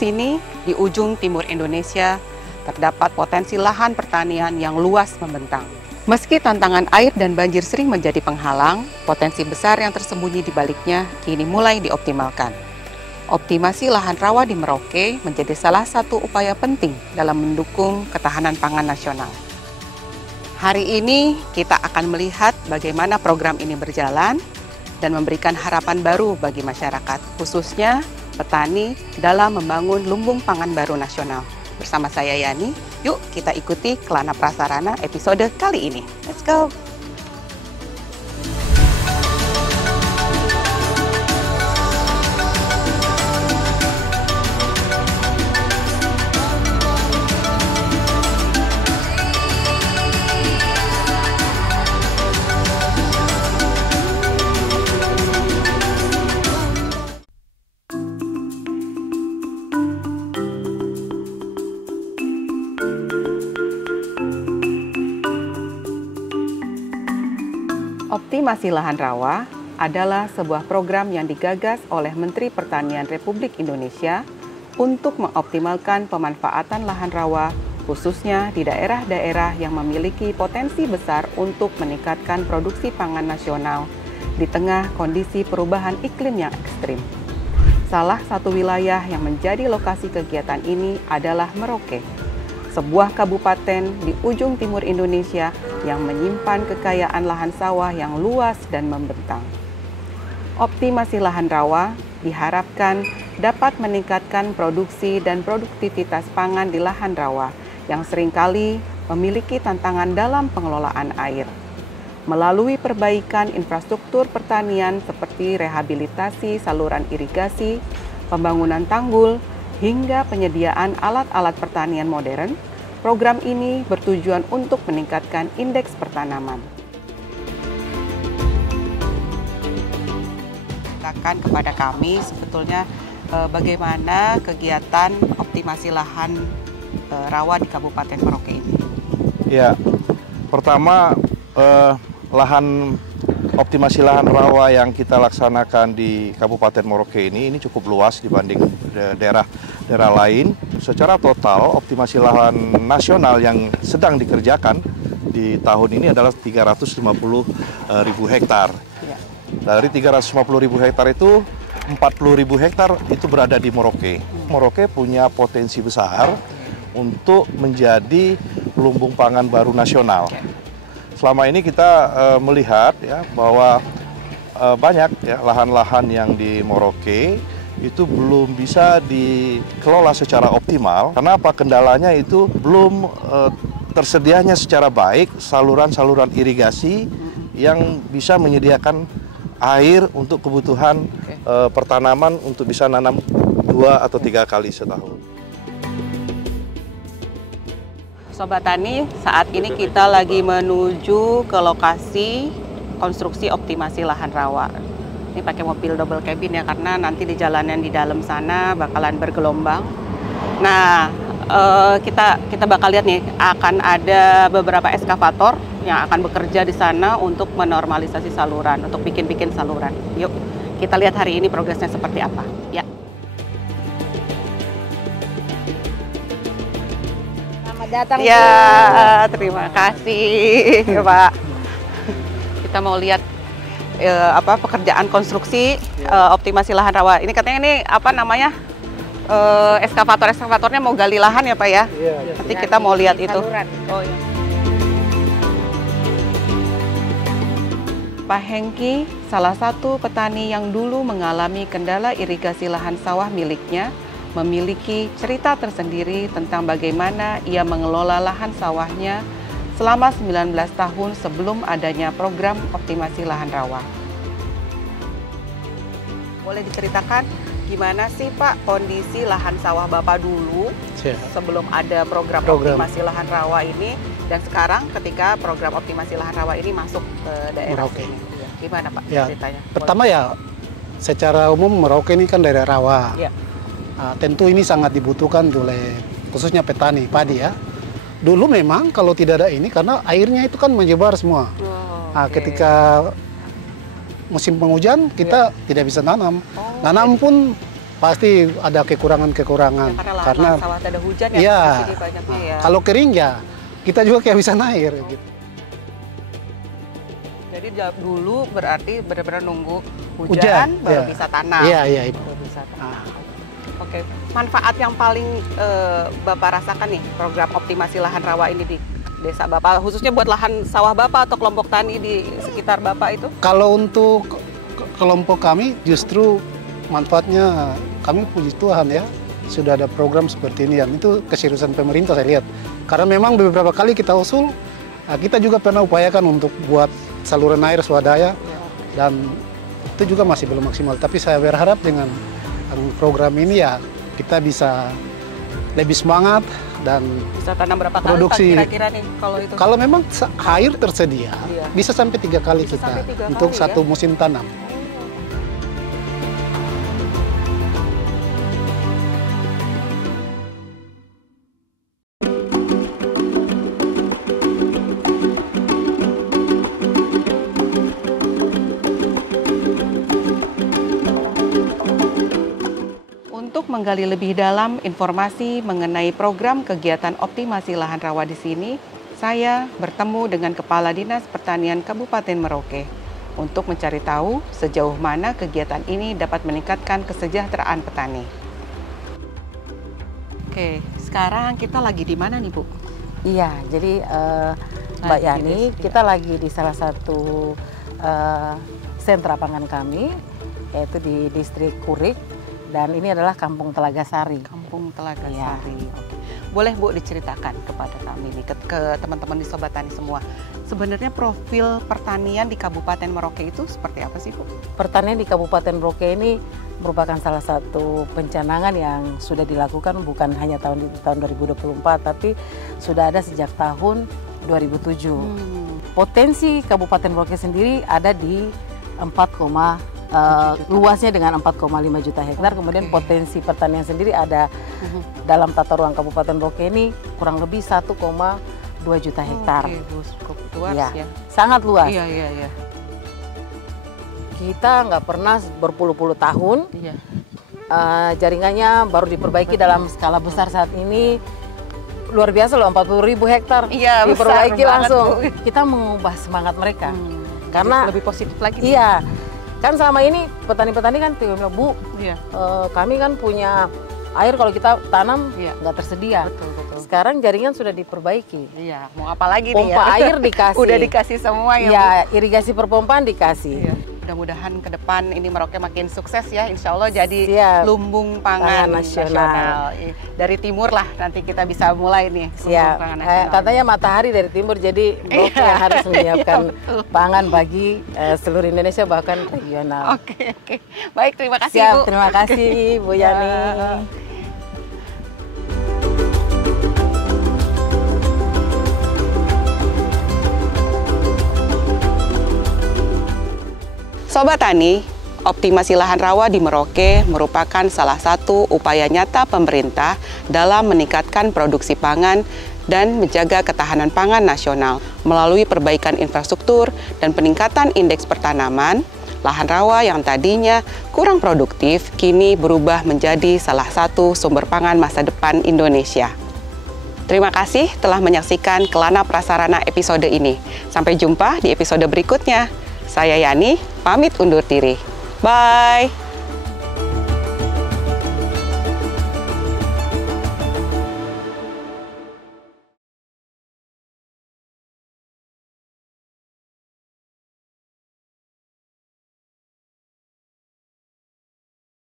sini, di ujung timur Indonesia, terdapat potensi lahan pertanian yang luas membentang. Meski tantangan air dan banjir sering menjadi penghalang, potensi besar yang tersembunyi di baliknya kini mulai dioptimalkan. Optimasi lahan rawa di Merauke menjadi salah satu upaya penting dalam mendukung ketahanan pangan nasional. Hari ini kita akan melihat bagaimana program ini berjalan dan memberikan harapan baru bagi masyarakat, khususnya petani dalam membangun lumbung pangan baru nasional. Bersama saya Yani, yuk kita ikuti Kelana Prasarana episode kali ini. Let's go! Optimasi lahan rawa adalah sebuah program yang digagas oleh Menteri Pertanian Republik Indonesia untuk mengoptimalkan pemanfaatan lahan rawa, khususnya di daerah-daerah yang memiliki potensi besar untuk meningkatkan produksi pangan nasional di tengah kondisi perubahan iklim yang ekstrim. Salah satu wilayah yang menjadi lokasi kegiatan ini adalah Merauke, sebuah kabupaten di ujung timur Indonesia yang menyimpan kekayaan lahan sawah yang luas dan membentang. Optimasi lahan rawa diharapkan dapat meningkatkan produksi dan produktivitas pangan di lahan rawa yang seringkali memiliki tantangan dalam pengelolaan air. Melalui perbaikan infrastruktur pertanian seperti rehabilitasi saluran irigasi, pembangunan tanggul, hingga penyediaan alat-alat pertanian modern, program ini bertujuan untuk meningkatkan indeks pertanaman. Katakan kepada kami sebetulnya bagaimana kegiatan optimasi lahan rawa di Kabupaten Merauke ini. Ya, pertama optimasi lahan rawa yang kita laksanakan di Kabupaten Merauke ini cukup luas dibanding daerah lain. Secara total, optimasi lahan nasional yang sedang dikerjakan di tahun ini adalah 350.000 hektar. Dari 350.000 hektar itu, 40.000 hektar itu berada di Merauke. Merauke punya potensi besar untuk menjadi lumbung pangan baru nasional. Selama ini kita melihat ya bahwa banyak ya lahan-lahan yang di Merauke itu belum bisa dikelola secara optimal. Karena apa? Kendalanya itu belum tersedianya secara baik saluran-saluran irigasi yang bisa menyediakan air untuk kebutuhan pertanaman untuk bisa nanam 2 atau 3 kali setahun. Sobat Tani, saat ini kita lagi menuju ke lokasi konstruksi optimasi lahan rawa. Ini pakai mobil double cabin ya, karena nanti di jalanan di dalam sana bakalan bergelombang. Nah, kita bakal lihat nih, akan ada beberapa eskavator yang akan bekerja di sana untuk menormalisasi saluran, untuk bikin saluran. Yuk, kita lihat hari ini progresnya seperti apa. Ya. Selamat datang. Ya, terima kasih, Pak. Kita mau lihat pekerjaan konstruksi optimasi lahan rawa. Ini katanya ini apa namanya? Eskavatornya mau gali lahan ya, Pak ya? Iya. Nanti kita mau lihat itu. Oh, iya. Pak Hengki, salah satu petani yang dulu mengalami kendala irigasi lahan sawah miliknya, memiliki cerita tersendiri tentang bagaimana ia mengelola lahan sawahnya selama 19 tahun sebelum adanya program optimasi lahan rawa. Boleh diceritakan gimana sih Pak kondisi lahan sawah Bapak dulu sebelum ada program optimasi lahan rawa ini, dan sekarang ketika program optimasi lahan rawa ini masuk ke daerah sini? Gimana Pak ceritanya? Pertama ya, secara umum Merauke ini kan daerah rawa. Ya. Tentu ini sangat dibutuhkan oleh khususnya petani padi ya. Dulu memang kalau tidak ada ini, karena airnya itu kan menyebar semua. Ketika musim penghujan kita tidak bisa nanam. Nanam pun pasti ada kekurangan-kekurangan. Ya, karena sawah ada hujan ya, iya, di sini banyaknya ya. kalau kering ya kita juga kehabisan air gitu. Jadi dulu berarti benar-benar nunggu hujan baru ya. bisa tanam. Iya, iya. Baru bisa tanam. Oke, manfaat yang paling Bapak rasakan nih program optimasi lahan rawa ini di desa Bapak, khususnya buat lahan sawah Bapak atau kelompok tani di sekitar Bapak itu? Kalau untuk kelompok kami justru manfaatnya kami puji Tuhan ya, sudah ada program seperti ini, dan itu keseriusan pemerintah saya lihat. Karena memang beberapa kali kita usul, kita juga pernah upayakan untuk buat saluran air swadaya, dan itu juga masih belum maksimal. Tapi saya berharap dengan program ini ya kita bisa lebih semangat dan bisa tanam berapa kali produksi. Pak kira-kira nih kalau itu? Kalau memang air tersedia, bisa sampai 3 kali bisa kita sampai 3 untuk kali, satu ya? musim tanam. Untuk menggali lebih dalam informasi mengenai program kegiatan optimasi lahan rawa di sini, saya bertemu dengan Kepala Dinas Pertanian Kabupaten Merauke untuk mencari tahu sejauh mana kegiatan ini dapat meningkatkan kesejahteraan petani. Oke, sekarang kita lagi di mana nih, Bu? Iya, jadi Mbak Yani, kita lagi di salah satu sentra pangan kami, yaitu di distrik Kurik. Dan ini adalah Kampung Telaga Sari. Kampung Telaga Ya. Sari. Oke. Boleh Bu diceritakan kepada kami nih, ke teman-teman di Sobat Tani semua. Sebenarnya profil pertanian di Kabupaten Merauke itu seperti apa sih Bu? Pertanian di Kabupaten Merauke ini merupakan salah satu pencanangan yang sudah dilakukan bukan hanya tahun 2024, tapi sudah ada sejak tahun 2007. Potensi Kabupaten Merauke sendiri ada di luasnya dengan 4,5 juta hektar. Kemudian potensi pertanian sendiri ada dalam tata ruang Kabupaten Merauke ini kurang lebih 1,2 juta hektar. Oke, Bu, cukup luas ya. Sangat luas. Iya. Kita nggak pernah berpuluh-puluh tahun. Iya. Jaringannya baru diperbaiki dalam skala besar saat ini. Luar biasa loh, 40.000 hektar Iya, diperbaiki besar langsung. banget, Bu. Kita mengubah semangat mereka. Karena lebih positif lagi. iya. Kan selama ini petani-petani kan bilang, Bu, Iya. kami kan punya air kalau kita tanam nggak tersedia. Betul. Sekarang jaringan sudah diperbaiki. Iya, mau apa lagi nih ya? Pompa air dikasih. Udah dikasih semua ya, Ya, irigasi perpompaan dikasih. Iya. Mudah-mudahan ke depan ini Merauke makin sukses ya, insya Allah jadi Siap. lumbung pangan nasional. Dari timur lah nanti kita bisa mulai nih. Siap. Pangan nasional. Katanya matahari dari timur, jadi Merauke yang harus menyiapkan pangan bagi seluruh Indonesia bahkan regional. Oke. Baik, terima kasih Siap, Bu. terima kasih Bu Yani. Sobat Tani, optimasi lahan rawa di Merauke merupakan salah satu upaya nyata pemerintah dalam meningkatkan produksi pangan dan menjaga ketahanan pangan nasional. Melalui perbaikan infrastruktur dan peningkatan indeks pertanaman, lahan rawa yang tadinya kurang produktif kini berubah menjadi salah satu sumber pangan masa depan Indonesia. Terima kasih telah menyaksikan Kelana Prasarana episode ini. Sampai jumpa di episode berikutnya. Saya Yani, pamit undur diri. Bye!